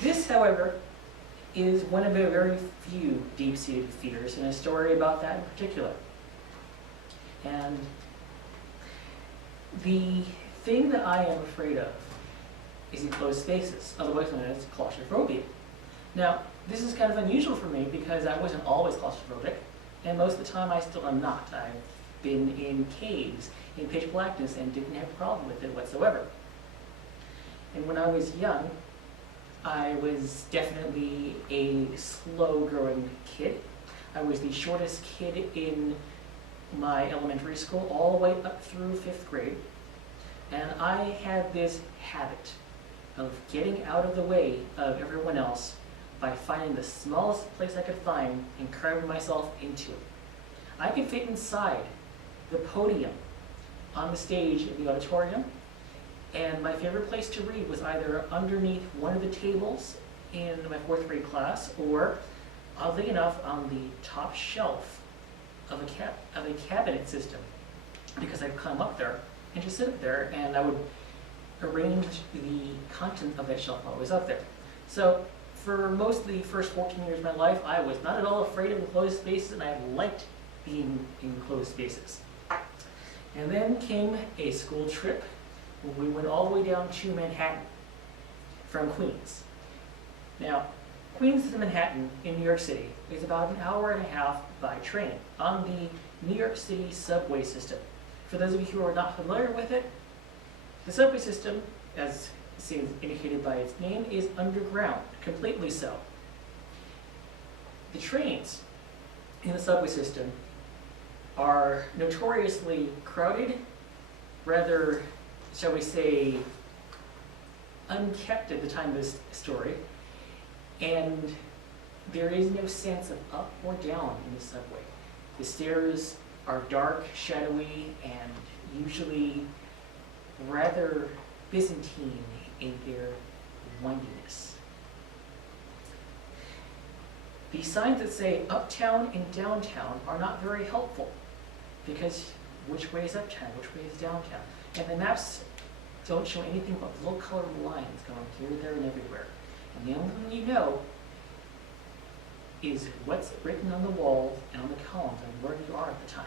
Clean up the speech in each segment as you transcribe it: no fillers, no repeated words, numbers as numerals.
This, however, is one of the very few deep-seated fears in a story about that in particular. And the thing that I am afraid of is enclosed spaces, otherwise known as claustrophobia. Now, this is kind of unusual for me because I wasn't always claustrophobic, and most of the time I still am not. I've been in caves in pitch blackness and didn't have a problem with it whatsoever. And when I was young, I was definitely a slow-growing kid. I was the shortest kid in my elementary school, all the way up through 5th grade. And I had this habit of getting out of the way of everyone else by finding the smallest place I could find and carving myself into it. I could fit inside the podium on the stage in the auditorium, and my favorite place to read was either underneath one of the tables in my 4th grade class, or, oddly enough, on the top shelf of a cabinet system, because I'd climb up there and just sit up there, and I would arrange the content of that shelf while I was up there. So for most of the first 14 years of my life, I was not at all afraid of enclosed spaces, and I liked being in enclosed spaces. And then came a school trip when we went all the way down to Manhattan from Queens. Now, Queens to Manhattan in New York City is about an hour and a half by train on the New York City subway system. For those of you who are not familiar with it, the subway system, as seems indicated by its name, is underground, completely so. The trains in the subway system are notoriously crowded, rather, shall we say, unkept at the time of this story, and there is no sense of up or down in the subway. The stairs are dark, shadowy, and usually rather Byzantine in their windiness. The signs that say uptown and downtown are not very helpful, because which way is uptown, which way is downtown? And the maps don't show anything but little colored lines going here, there, and everywhere. And the only thing you know is what's written on the walls and on the columns and where you are at the time.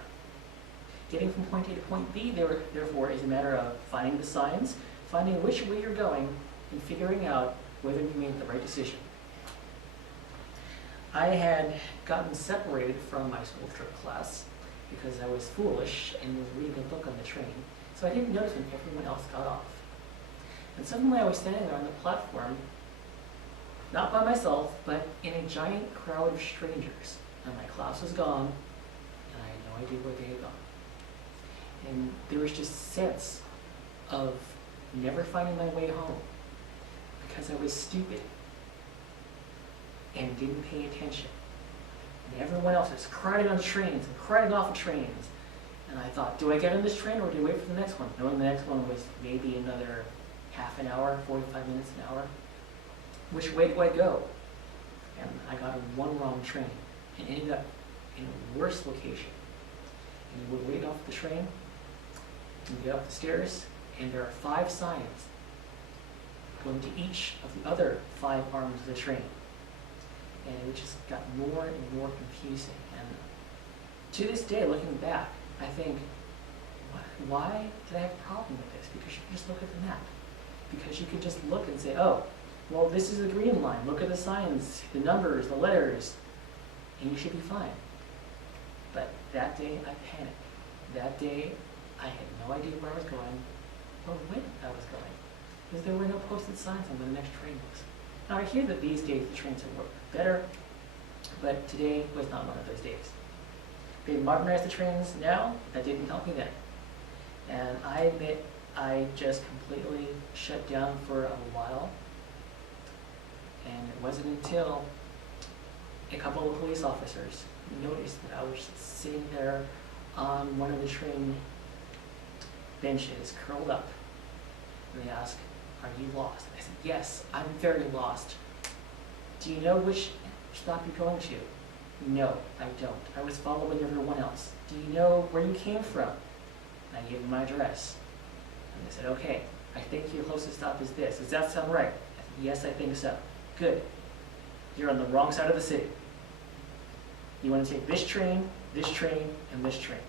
Getting from point A to point B, therefore, is a matter of finding the signs, finding which way you're going, and figuring out whether you made the right decision. I had gotten separated from my school trip class because I was foolish and was reading a book on the train, so I didn't notice when everyone else got off. And suddenly I was standing there on the platform, not by myself, but in a giant crowd of strangers. And my class was gone, and I had no idea where they had gone. And there was just a sense of never finding my way home because I was stupid and didn't pay attention. And everyone else was crowding on trains and crowding off of trains. And I thought, do I get on this train or do I wait for the next one? Knowing the next one was maybe another half an hour, 45 minutes, an hour. Which way do I go? And I got on one wrong train and ended up in a worse location. And you would wait off the train, you get up the stairs, and there are 5 signs going to each of the other 5 arms of the train. And it just got more and more confusing. And to this day, looking back, I think, why did I have a problem with this? Because you can just look at the map. Because you can just look and say, oh, well, this is the green line. Look at the signs, the numbers, the letters, and you should be fine. But that day, I panicked. That day, I had no idea where I was going or when I was going, because there were no posted signs on where the next train was. Now, I hear that these days the trains have worked better, but today was not one of those days. They modernized the trains now, that didn't help me then. And I admit, I just completely shut down for a while. And it wasn't until a couple of police officers noticed that I was sitting there on one of the train benches, curled up. And they asked, are you lost? I said, yes, I'm very lost. Do you know which stop you're going to? No, I don't. I was following everyone else. Do you know where you came from? And I gave them my address. And they said, okay, I think your closest stop is this. Does that sound right? I said, yes, I think so. Good. You're on the wrong side of the city. You want to take this train, and this train.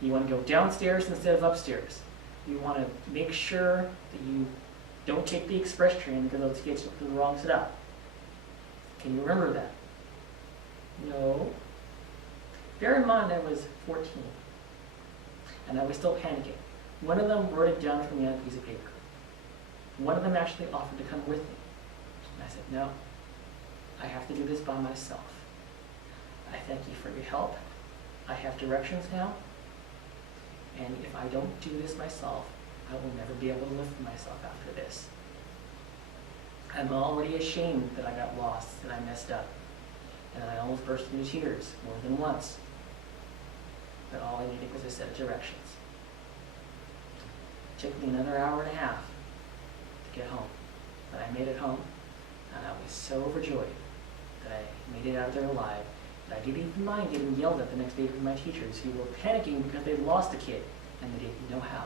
You want to go downstairs instead of upstairs. You want to make sure that you don't take the express train because it'll get you to the wrong stop. Can you remember that? No. Bear in mind I was 14, and I was still panicking. One of them wrote it down for me on a piece of paper. One of them actually offered to come with me. And I said, no, I have to do this by myself. I thank you for your help. I have directions now, and if I don't do this myself, I will never be able to live for myself after this. I'm already ashamed that I got lost, that I messed up, and that I almost burst into tears more than once. But all I needed was a set of directions. It took me another hour and a half to get home, but I made it home, and I was so overjoyed that I made it out of there alive that I didn't even mind getting yelled at the next day from my teachers who were panicking because they'd lost a kid and they didn't know how.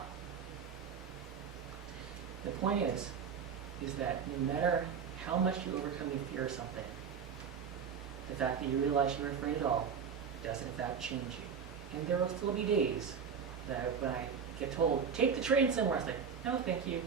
The point is that no matter how much you overcome your fear of something, the fact that you realize you're afraid at all does in fact change you. And there will still be days that when I get told, take the train somewhere, I say, no, thank you.